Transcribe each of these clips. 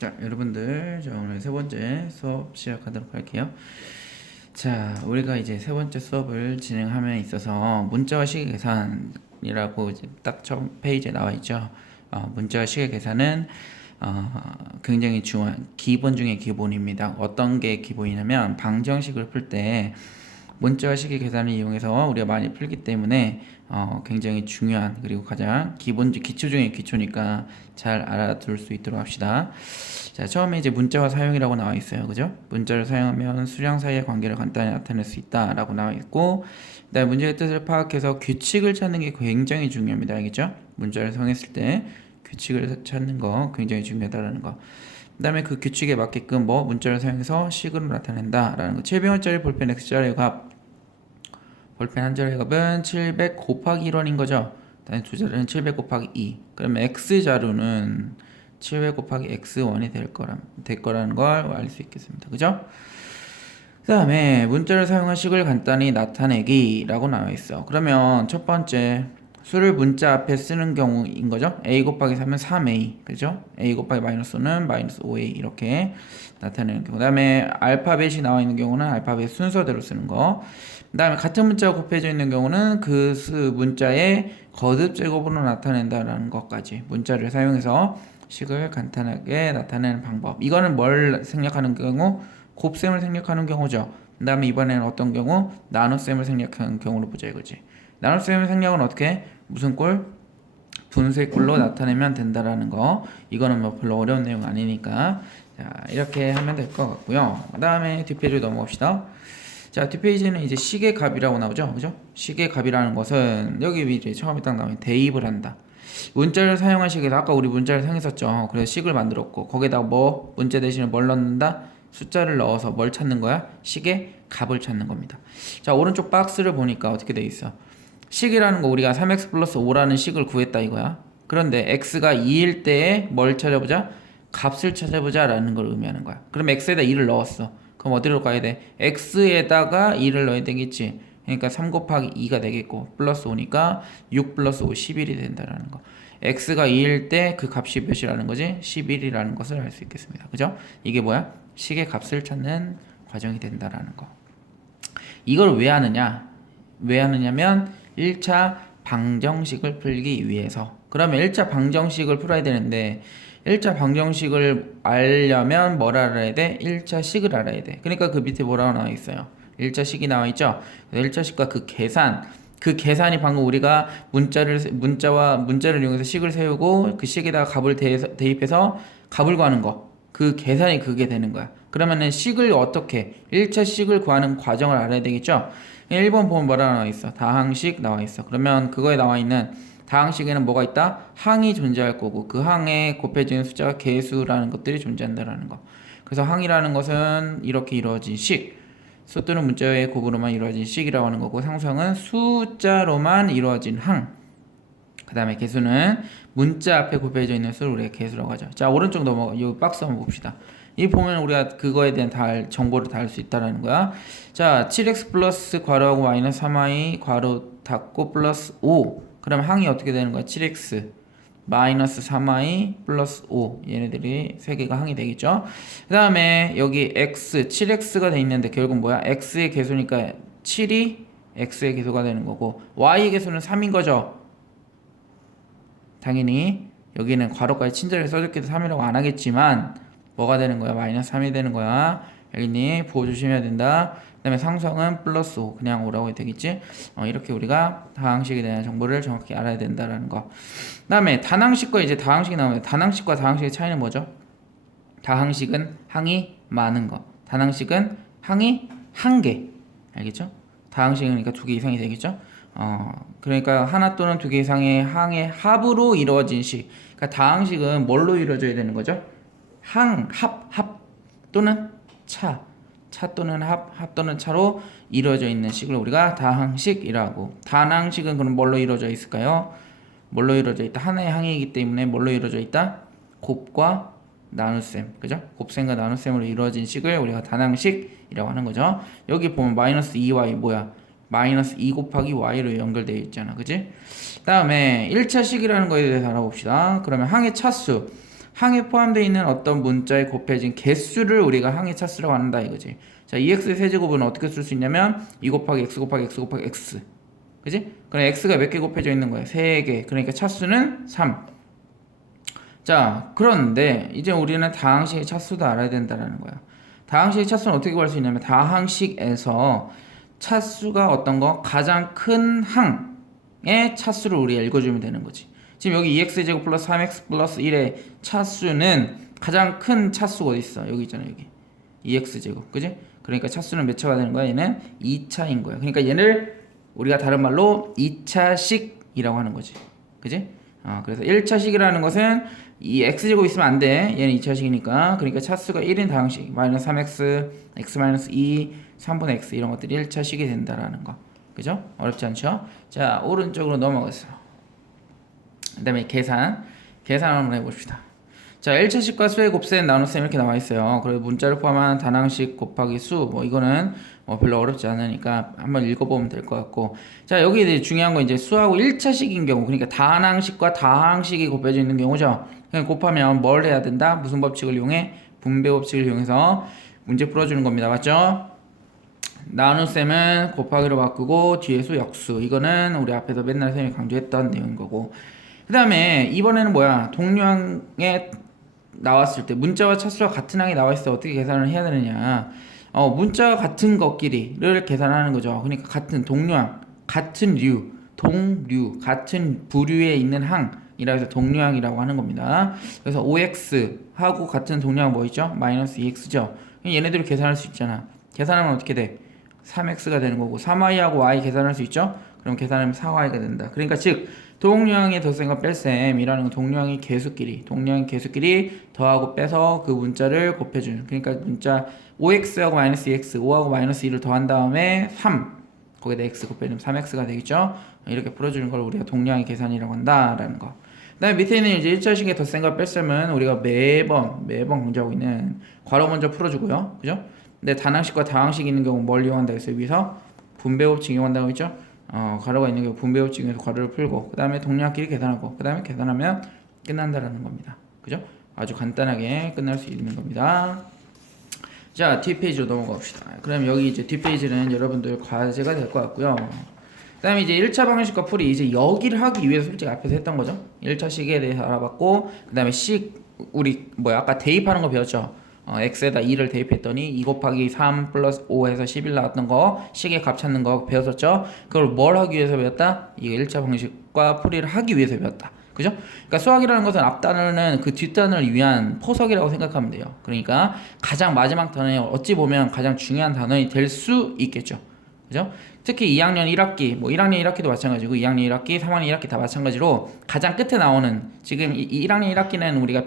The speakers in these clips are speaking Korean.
자, 여러분들, 자, 오늘 세 번째 수업 시작하도록 할게요. 자, 우리가 이제 세 번째 수업을 진행함에 있어서 문자와 시계 계산이라고 이제 딱 처음 페이지에 나와 있죠. 문자와 시계 계산은 굉장히 중요한 기본 중의 기본입니다. 어떤 게 기본이냐면 방정식을 풀 때 문자와 시계 계산을 이용해서 우리가 많이 풀기 때문에 굉장히 중요한 그리고 가장 기초 중의 기초니까 잘 알아둘 수 있도록 합시다. 자, 처음에 이제 문자와 사용이라고 나와 있어요. 그죠? 문자를 사용하면 수량 사이의 관계를 간단히 나타낼 수 있다라고 나와 있고, 그다음에 문제의 뜻을 파악해서 규칙을 찾는 게 굉장히 중요합니다. 알겠죠? 문자를 사용했을 때 규칙을 찾는 거 굉장히 중요하다라는 거. 그다음에 그 규칙에 맞게끔 문자를 사용해서 식으로 나타낸다라는 거. 700원짜리 볼펜 X자리의 값. 볼펜 한 자리의 값은 700 곱하기 1원인 거죠. 다음 두 자리는 700 곱하기 2. 그러면 X자루는 700 곱하기 X1이 될 거라는 걸 알 수 있겠습니다. 그죠? 그 다음에 문자를 사용한 식을 간단히 나타내기라고 나와 있어. 그러면 첫 번째 수를 문자 앞에 쓰는 경우인 거죠. a 곱하기 3은 3a. 그죠? a 곱하기 마이너스 5는 마이너스 5a 이렇게 나타내는 경우. 그 다음에 알파벳이 나와 있는 경우는 알파벳 순서대로 쓰는 거. 그 다음에 같은 문자가 곱해져 있는 경우는 그 문자의 거듭 제곱으로 나타낸다라는 것까지 문자를 사용해서 식을 간단하게 나타내는 방법. 이거는 뭘 생략하는 경우? 곱셈을 생략하는 경우죠. 그 다음에 이번에는 어떤 경우? 나눗셈을 생략하는 경우로 보자 이거지. 나눗셈의 생략은 어떻게? 무슨 꼴? 분쇄꼴로 나타내면 된다라는 거. 이거는 뭐 별로 어려운 내용 아니니까. 자, 이렇게 하면 될 것 같고요. 그 다음에 뒷페이지로 넘어갑시다. 자, 뒷페이지는 이제 식의 값이라고 나오죠. 그죠? 식의 값이라는 것은 여기 이제 처음에 딱 나오면 대입을 한다. 문자를 사용한 식에서 아까 우리 문자를 사용했었죠. 그래서 식을 만들었고 거기다가 문자 대신에 뭘 넣는다? 숫자를 넣어서 뭘 찾는 거야? 식의 값을 찾는 겁니다. 자, 오른쪽 박스를 보니까 어떻게 돼 있어? 식이라는 거 우리가 3x 플러스 5라는 식을 구했다 이거야. 그런데 x가 2일 때에 뭘 찾아보자? 값을 찾아보자 라는 걸 의미하는 거야. 그럼 x에다 2를 넣었어. 그럼 어디로 가야 돼? x에다가 2를 넣어야 되겠지. 그러니까 3 곱하기 2가 되겠고 플러스 5니까 6 플러스 5 11이 된다라는 거. x가 2일 때 그 값이 몇이라는 거지? 11이라는 것을 알 수 있겠습니다. 그죠? 이게 뭐야? 식의 값을 찾는 과정이 된다라는 거. 이걸 왜 하느냐? 왜 하느냐면 1차 방정식을 풀기 위해서. 그러면 1차 방정식을 풀어야 되는데 1차 방정식을 알려면 뭘 알아야 돼? 1차 식을 알아야 돼. 그러니까 그 밑에 뭐라고 나와 있어요? 1차 식이 나와 있죠? 1차 식과 그 계산이 방금 우리가 문자를 이용해서 식을 세우고 그 식에다가 값을 대입해서 값을 구하는 거. 그 계산이 그게 되는 거야. 그러면은 식을 어떻게 1차 식을 구하는 과정을 알아야 되겠죠? 1번 보면 뭐라 나와 있어? 다항식 나와 있어. 그러면 그거에 나와 있는 다항식에는 뭐가 있다? 항이 존재할 거고 그 항에 곱해지는 숫자가 개수라는 것들이 존재한다라는 거. 그래서 항이라는 것은 이렇게 이루어진 식, 수 또는 문자의 곱으로만 이루어진 식이라고 하는 거고 상수항은 숫자로만 이루어진 항. 그 다음에 개수는 문자 앞에 곱해져 있는 수를 우리가 개수라고 하죠. 자, 오른쪽 이 박스 한번 봅시다. 이 보면 우리가 그거에 대한 정보를 다 알 수 있다라는 거야. 자, 7x 플러스 괄호하고 마이너스 3y 괄호 닫고 플러스 5. 그럼 항이 어떻게 되는 거야? 7x 마이너스 3y 플러스 5. 얘네들이 세 개가 항이 되겠죠. 그 다음에 여기 x 7x가 돼 있는데 결국 뭐야? x의 개수니까 7이 x의 개수가 되는 거고 y의 개수는 3인 거죠. 당연히 여기는 괄호까지 친절하게 써줬기도 3이라고 안 하겠지만 뭐가 되는 거야? 마이너스 3이 되는 거야. 알겠니? 보호 조심해야 된다. 그 다음에 상수항은 플러스 5 그냥 5라고 되겠지. 이렇게 우리가 다항식에 대한 정보를 정확히 알아야 된다라는 거. 그 다음에 단항식과 이제 다항식이 나오면 단항식과 다항식의 차이는 뭐죠? 다항식은 항이 많은 거. 단항식은 항이 한 개. 알겠죠? 다항식은 그러니까 두 개 이상이 되겠죠? 그러니까 하나 또는 두 개 이상의 항의 합으로 이루어진 식. 그러니까 다항식은 뭘로 이루어져야 되는 거죠? 합 또는 차 또는 합 또는 차로 이루어져 있는 식을 우리가 다항식이라고. 단항식은 그럼 뭘로 이루어져 있을까요? 뭘로 이루어져 있다? 하나의 항이기 때문에 뭘로 이루어져 있다? 곱과 나눗셈, 그죠? 곱셈과 나눗셈으로 이루어진 식을 우리가 단항식이라고 하는 거죠. 여기 보면 마이너스 2y 뭐야? 마이너스 2 곱하기 y로 연결되어 있잖아, 그지? 다음에 1차 식이라는 거에 대해서 알아봅시다. 그러면 항의 차수 항에 포함되어 있는 어떤 문자에 곱해진 개수를 우리가 항의 차수라고 한다 이거지. 자, 2x의 세제곱은 어떻게 쓸 수 있냐면 2 곱하기 x 곱하기 x 곱하기 x. 그지? 그럼 x가 몇 개 곱해져 있는 거야? 3개. 그러니까 차수는 3. 자, 그런데 이제 우리는 다항식의 차수도 알아야 된다라는 거야. 다항식의 차수는 어떻게 구할 수 있냐면 다항식에서 차수가 어떤 거? 가장 큰 항의 차수를 우리가 읽어주면 되는 거지. 지금 여기 2x제곱 플러스 3x 플러스 1의 차수는 가장 큰 차수가 어디 있어? 여기 있잖아, 여기. 2x제곱. 그지? 그러니까 차수는 몇 차가 되는 거야? 얘는 2차인 거야. 그러니까 얘를 우리가 다른 말로 2차식이라고 하는 거지. 그지? 그래서 1차식이라는 것은 이 x제곱 있으면 안 돼. 얘는 2차식이니까. 그러니까 차수가 1인 다항식. 마이너스 3x, x 마이너스 2, 3분의 x 이런 것들이 1차식이 된다라는 거. 그죠? 어렵지 않죠? 자, 오른쪽으로 넘어가서. 그 다음에 계산 한번 해봅시다. 자, 1차식과 수의 곱셈 나눗셈 이렇게 나와 있어요. 그리고 문자를 포함한 단항식 곱하기 수, 뭐 이거는 별로 어렵지 않으니까 한번 읽어보면 될 것 같고. 자, 여기 이제 중요한 건 이제 수하고 1차식인 경우, 그러니까 단항식과 다항식이 곱해져 있는 경우죠. 그냥 곱하면 뭘 해야 된다? 무슨 법칙을 이용해? 분배 법칙을 이용해서 문제 풀어주는 겁니다. 맞죠? 나눗셈은 곱하기로 바꾸고 뒤에 수 역수. 이거는 우리 앞에서 맨날 선생님이 강조했던 내용인 거고. 그 다음에 이번에는 뭐야? 동류항에 나왔을 때 문자와 차수가 같은 항에 나와 있을 때 어떻게 계산을 해야 되느냐? 문자와 같은 것끼리를 계산하는 거죠. 그러니까 같은 동류항, 같은 류, 동류, 같은 부류에 있는 항이라 해서 동류항이라고 하는 겁니다. 그래서 5x하고 같은 동류항 뭐 있죠? 마이너스 2x죠. 얘네들을 계산할 수 있잖아. 계산하면 어떻게 돼? 3x가 되는 거고 3y하고 y 계산할 수 있죠? 그럼 계산하면 4y가 된다. 그러니까 즉 동류항의 덧셈과 뺄셈이라는 건 동류항의 개수끼리 더하고 빼서 그 문자를 곱해주는, 그러니까 문자 5x하고 마이너스 2x 5하고 마이너스 2를 더한 다음에 3 거기다 x 곱해주면 3x가 되겠죠. 이렇게 풀어주는 걸 우리가 동류항의 계산이라고 한다라는 거. 그 다음에 밑에 있는 이제 1차식의 덧셈과 뺄셈은 우리가 매번 강조하고 있는 괄호 먼저 풀어주고요. 그죠? 근데 단항식과 다항식 있는 경우 뭘 이용한다 했어요? 위에서 분배법칙 이용한다고 했죠? 괄호가 있는 경우 분배법칙 이용해서 괄호를 풀고 그 다음에 동류항끼리 계산하고 그 다음에 계산하면 끝난다라는 겁니다. 그죠? 아주 간단하게 끝날 수 있는 겁니다. 자, 뒷페이지로 넘어가 봅시다. 그럼 여기 이제 뒷페이지는 여러분들 과제가 될 것 같고요. 그 다음에 이제 1차 방정식과 풀이 이제 여기를 하기 위해서 솔직히 앞에서 했던 거죠. 1차식에 대해서 알아봤고 그 다음에 식 우리 아까 대입하는 거 배웠죠. x에다 2를 대입했더니 2 곱하기 3 플러스 5 해서 11 나왔던 거, 식의 값 찾는 거 배웠었죠. 그걸 뭘 하기 위해서 배웠다? 이거 1차 방정식과 풀이를 하기 위해서 배웠다. 그죠? 그러니까 수학이라는 것은 앞단어는 그 뒷단어를 위한 포석이라고 생각하면 돼요. 그러니까 가장 마지막 단어에 어찌 보면 가장 중요한 단어이 될 수 있겠죠. 그죠? 특히 2학년 1학기, 뭐 1학년 1학기도 마찬가지고 2학년 1학기, 3학년 1학기 다 마찬가지로 가장 끝에 나오는, 지금 1학년 1학기는 우리가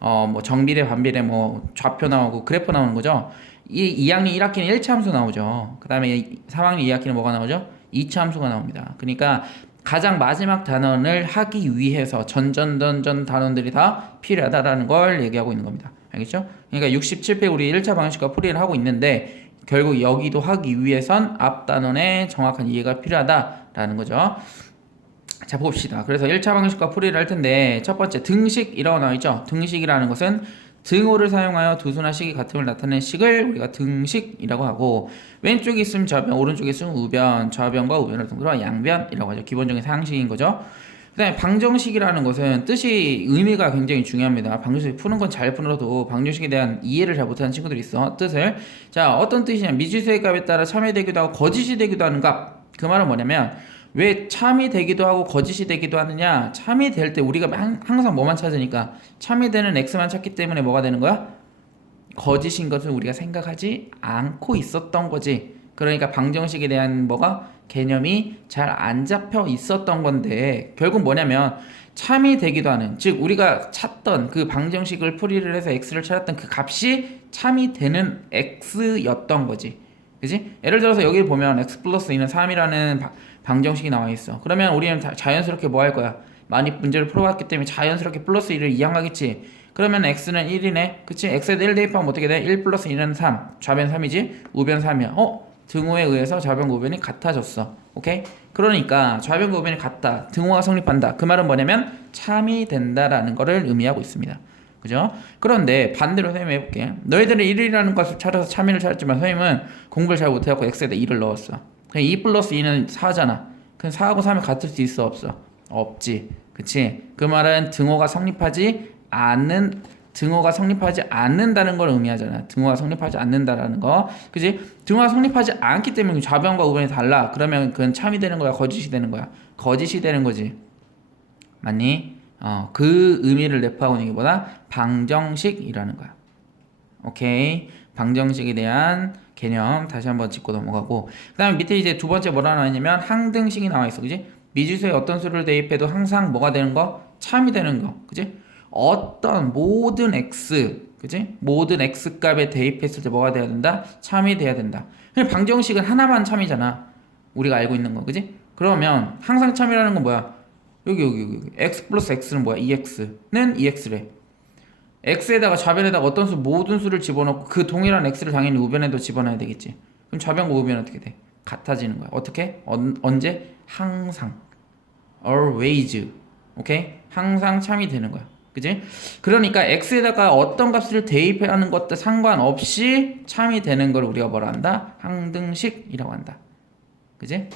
뭐 정비례, 반비례, 뭐 좌표 나오고 그래프 나오는 거죠. 이 2학년 1학기는 1차 함수 나오죠. 그 다음에 3학년 2학기는 뭐가 나오죠? 2차 함수가 나옵니다. 그러니까 가장 마지막 단원을 하기 위해서 전전 단원들이 다 필요하다라는 걸 얘기하고 있는 겁니다. 알겠죠? 그러니까 67회 우리 1차 방정식과 풀이를 하고 있는데 결국 여기도 하기 위해선 앞 단원의 정확한 이해가 필요하다라는 거죠. 자, 봅시다. 그래서 1차 방정식과 풀이를 할 텐데 첫 번째 등식이라고 나와 있죠. 등식이라는 것은 등호를 사용하여 두 수나 식이 같음을 나타내는 식을 우리가 등식이라고 하고, 왼쪽에 있으면 좌변, 오른쪽에 있으면 우변, 좌변과 우변을 통틀어 양변이라고 하죠. 기본적인 상식인 거죠. 그 다음에 방정식이라는 것은 뜻이, 의미가 굉장히 중요합니다. 방정식 푸는 건 잘 풀어도 방정식에 대한 이해를 잘 못하는 친구들이 있어. 뜻을. 자, 어떤 뜻이냐, 미지수의 값에 따라 참이 되기도 하고 거짓이 되기도 하는 값. 그 말은 뭐냐면 왜 참이 되기도 하고 거짓이 되기도 하느냐, 참이 될 때 우리가 항상 뭐만 찾으니까 참이 되는 x만 찾기 때문에 뭐가 되는 거야? 거짓인 것을 우리가 생각하지 않고 있었던 거지. 그러니까 방정식에 대한 뭐가 개념이 잘 안 잡혀 있었던 건데, 결국 뭐냐면 참이 되기도 하는, 즉 우리가 찾던 그 방정식을 풀이를 해서 x를 찾았던 그 값이 참이 되는 x였던 거지. 그지? 예를 들어서 여기 보면 x 플러스 2는 3이라는 방정식이 나와 있어. 그러면 우리는 자연스럽게 뭐 할 거야? 많이 문제를 풀어봤기 때문에 자연스럽게 플러스 1을 이항하겠지. 그러면 x는 1이네. 그치? x에다 1 대입하면 어떻게 돼? 1 플러스 2는 3. 좌변 3이지? 우변 3이야. 등호에 의해서 좌변과 우변이 같아졌어. 오케이? 그러니까 좌변과 우변이 같다. 등호가 성립한다. 그 말은 뭐냐면 참이 된다라는 거를 의미하고 있습니다. 그죠? 그런데 반대로 선생님이 해볼게. 너희들이 1이라는 것을 찾아서 참이를 찾았지만 선생님은 공부를 잘 못해갖고 x에다 2를 넣었어. 그럼 2 플러스 2는 4잖아. 그럼 4하고 3이 같을 수 있어 없어? 없지. 그치? 그 말은 등호가 성립하지 않는다는 걸 의미하잖아. 등호가 성립하지 않는다라는 거. 그지? 등호가 성립하지 않기 때문에 좌변과 우변이 달라. 그러면 그건 참이 되는 거야? 거짓이 되는 거야? 거짓이 되는 거지. 맞니? 그 의미를 내포하고 있는 게 뭐다? 방정식이라는 거야. 오케이. 방정식에 대한 개념 다시 한번 짚고 넘어가고, 그 다음에 밑에 이제 두 번째 뭐라 나와 있냐면 항등식이 나와 있어. 그지? 미지수에 어떤 수를 대입해도 항상 뭐가 되는 거? 참이 되는 거. 그지? 어떤 모든 x, 그지? 모든 x 값에 대입했을 때 뭐가 돼야 된다? 참이 돼야 된다. 근데 방정식은 하나만 참이잖아. 우리가 알고 있는 거. 그지? 그러면 항상 참이라는 건 뭐야? 여기 x 플러스 x는 뭐야? 2x는 2x래. x에다가 좌변에다가 어떤 수 모든 수를 집어넣고 그 동일한 x를 당연히 우변에도 집어넣어야 되겠지. 그럼 좌변과 우변은 어떻게 돼? 같아지는 거야. 어떻게? 언제? 항상. always. 오케이? 항상 참이 되는 거야. 그지? 그러니까 x에다가 어떤 값을 대입하는 것도 상관없이 참이 되는 걸 우리가 뭐라 한다? 항등식이라고 한다. 그지?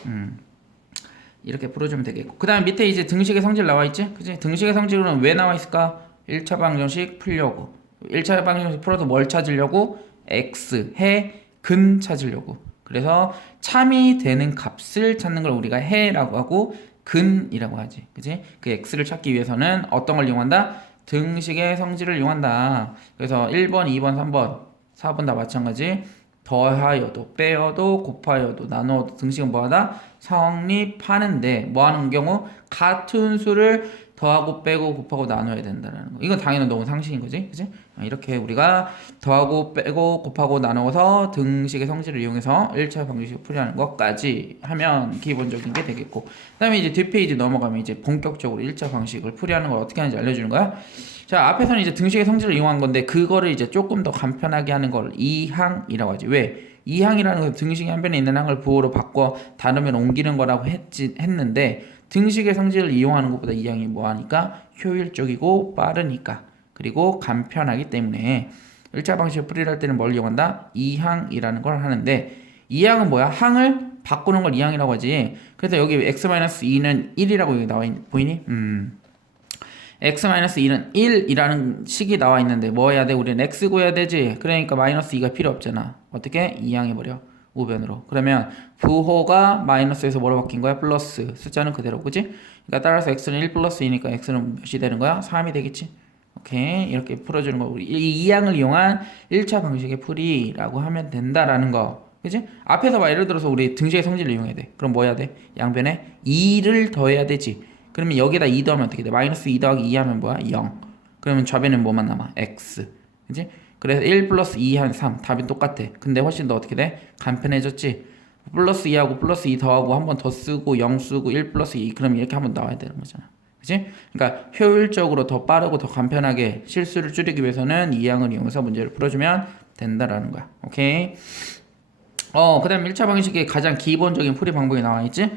이렇게 풀어주면 되겠고, 그 다음 밑에 이제 등식의 성질 나와 있지? 그지? 등식의 성질은 왜 나와 있을까? 1차 방정식 풀려고. 1차 방정식 풀어서 뭘 찾으려고? x, 해, 근 찾으려고. 그래서 참이 되는 값을 찾는 걸 우리가 해라고 하고 근이라고 하지. 그지? 그 x를 찾기 위해서는 어떤 걸 이용한다? 등식의 성질을 이용한다. 그래서 1번, 2번, 3번, 4번 다 마찬가지. 더하여도 빼여도 곱하여도 나누어도 등식은 뭐하다? 성립하는데 뭐하는 경우? 같은 수를 더하고 빼고 곱하고 나눠야 된다는 거. 이건 당연히 너무 상식인 거지, 그지? 이렇게 우리가 더하고 빼고 곱하고 나눠서 등식의 성질을 이용해서 1차 방정식을 풀이하는 것까지 하면 기본적인 게 되겠고, 그 다음에 이제 뒷페이지 넘어가면 이제 본격적으로 1차 방식을 풀이하는 걸 어떻게 하는지 알려주는 거야. 자, 앞에서는 이제 등식의 성질을 이용한 건데 그거를 이제 조금 더 간편하게 하는 걸 이항이라고 하지. 왜? 이항이라는 건 등식이 한 변에 있는 항을 부호로 바꿔 다르면 옮기는 거라고 했는데 등식의 성질을 이용하는 것보다 이항이 뭐하니까? 효율적이고 빠르니까, 그리고 간편하기 때문에 1차 방식을 풀이를 할 때는 뭘 이용한다? 이항이라는 걸 하는데, 이항은 뭐야? 항을 바꾸는 걸 이항이라고 하지. 그래서 여기 x-2는 1이라고 여기 나와 보이니? x-2는 1이라는 식이 나와 있는데 뭐 해야 돼? 우리는 x 구해야 되지. 그러니까 마이너스 2가 필요 없잖아. 어떻게? 이항해버려. 우변으로. 그러면 부호가 마이너스에서 뭐로 바뀐 거야? 플러스. 숫자는 그대로. 그지? 그러니까 따라서 x는 1 플러스 2니까 x는 몇이 되는 거야? 3이 되겠지? 오케이. 이렇게 풀어주는 거. 우리 이 이항을 이용한 1차 방식의 풀이라고 하면 된다라는 거. 그지? 앞에서 막 예를 들어서 우리 등식의 성질을 이용해야 돼. 그럼 뭐 해야 돼? 양변에 2를 더해야 되지. 그러면 여기다 2 더하면 어떻게 돼? 마이너스 2 더하기 2 하면 뭐야? 0. 그러면 좌변엔 뭐만 남아? x. 그지? 그래서 1 플러스 2 한 3. 답이 똑같아. 근데 훨씬 더 어떻게 돼? 간편해졌지? 플러스 2하고 플러스 2 더하고 한 번 더 쓰고 0 쓰고 1 플러스 2. 그러면 이렇게 한번 나와야 되는 거잖아. 그지? 그러니까 효율적으로 더 빠르고 더 간편하게 실수를 줄이기 위해서는 이 항을 이용해서 문제를 풀어주면 된다라는 거야. 오케이? 그 다음 1차 방식의 가장 기본적인 풀이 방법이 나와 있지?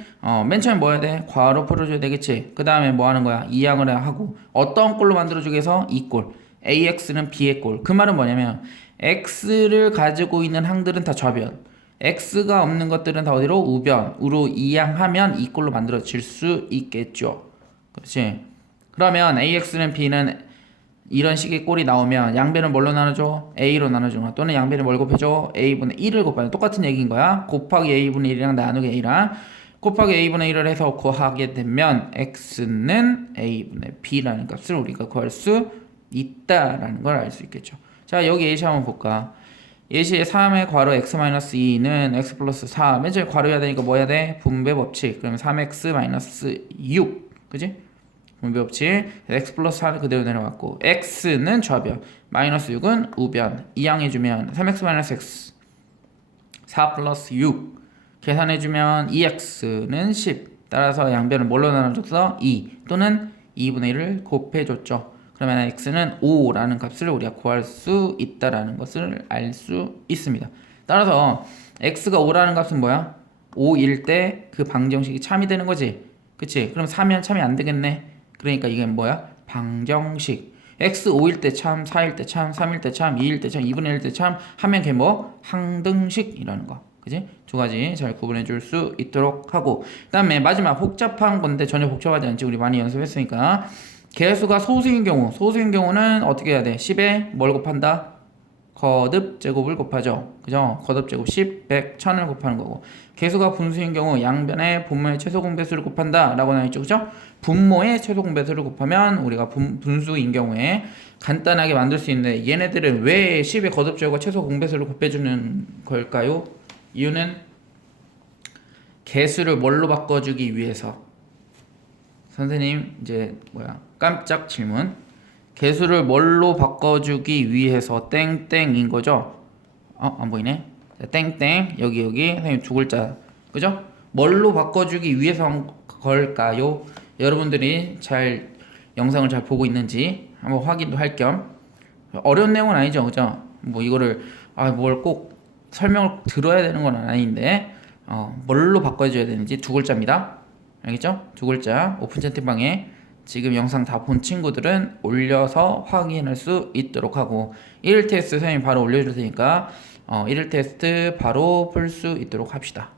맨 처음에 뭐 해야 돼? 괄호 풀어줘야 되겠지? 그 다음에 뭐 하는 거야? 이항을 하고, 어떤 꼴로 만들어주기 위해서? 이 꼴. AX는 B의 꼴. 그 말은 뭐냐면, X를 가지고 있는 항들은 다 좌변. X가 없는 것들은 다 어디로? 우변으로 이항하면 이 꼴로 만들어질 수 있겠죠. 그렇지? 그러면 AX는 B는 이런 식의 꼴이 나오면 양변을 뭘로 나눠줘? A로 나눠주거나, 또는 양변을 뭘 곱해줘? A분의 1을 곱하는, 똑같은 얘기인 거야. 곱하기 A분의 1이랑 나누기 A랑 곱하기 A분의 1을 해서 구하게 되면 X는 A분의 B라는 값을 우리가 구할 수 있다라는 걸 알 수 있겠죠. 자, 여기 예시 한번 볼까? 예시의 3의 괄호 x-2는 x 플러스 4. 맨 처음에 괄호 해야 되니까 뭐 해야 돼? 분배 법칙. 그러면 3x 마이너스 6. 그지? 분배 법칙. x 플러스 4는 그대로 내려갔고, x는 좌변, 마이너스 6은 우변. 이항해주면 3x 마이너스 x 4 플러스 6 계산해주면 2x는 10. 따라서 양변을 뭘로 나눠줬어? 2 또는 2분의 1을 곱해줬죠. 그러면 x는 5라는 값을 우리가 구할 수 있다라는 것을 알 수 있습니다. 따라서 x가 5라는 값은 뭐야? 5일 때 그 방정식이 참이 되는 거지. 그치? 그럼 3이면 참이 안 되겠네. 그러니까 이게 뭐야? 방정식. x 5일 때 참, 4일 때 참, 3일 때 참, 2일 때 참, 2분의 1 때 참 하면 걔 뭐? 항등식이라는 거. 그지? 두 가지 잘 구분해 줄 수 있도록 하고, 그 다음에 마지막 복잡한 건데 전혀 복잡하지 않지. 우리 많이 연습했으니까. 개수가 소수인 경우는 어떻게 해야 돼? 10에 뭘 곱한다? 거듭 제곱을 곱하죠. 그죠? 거듭 제곱 10, 100, 1000을 곱하는 거고. 개수가 분수인 경우 양변에 분모의 최소 공배수를 곱한다 라고 나와있죠. 그죠? 분모의 최소 공배수를 곱하면 우리가 분수인 경우에 간단하게 만들 수 있는데, 얘네들은 왜 10의 거듭 제곱과 최소 공배수를 곱해주는 걸까요? 이유는 개수를 뭘로 바꿔주기 위해서. 선생님 이제 깜짝 질문. 개수를 뭘로 바꿔주기 위해서 땡땡인 거죠? 안 보이네. 땡땡 여기 선생님 두 글자. 그죠? 뭘로 바꿔주기 위해서 한 걸까요? 여러분들이 잘 영상을 잘 보고 있는지 한번 확인도 할 겸. 어려운 내용은 아니죠. 그죠? 뭐 이거를 뭘 꼭 설명을 들어야 되는 건 아닌데 뭘로 바꿔줘야 되는지 두 글자입니다. 알겠죠? 두 글자. 오픈 채팅방에 지금 영상 다 본 친구들은 올려서 확인할 수 있도록 하고, 1일 테스트 선생님 바로 올려줄 테니까 1일 테스트 바로 풀 수 있도록 합시다.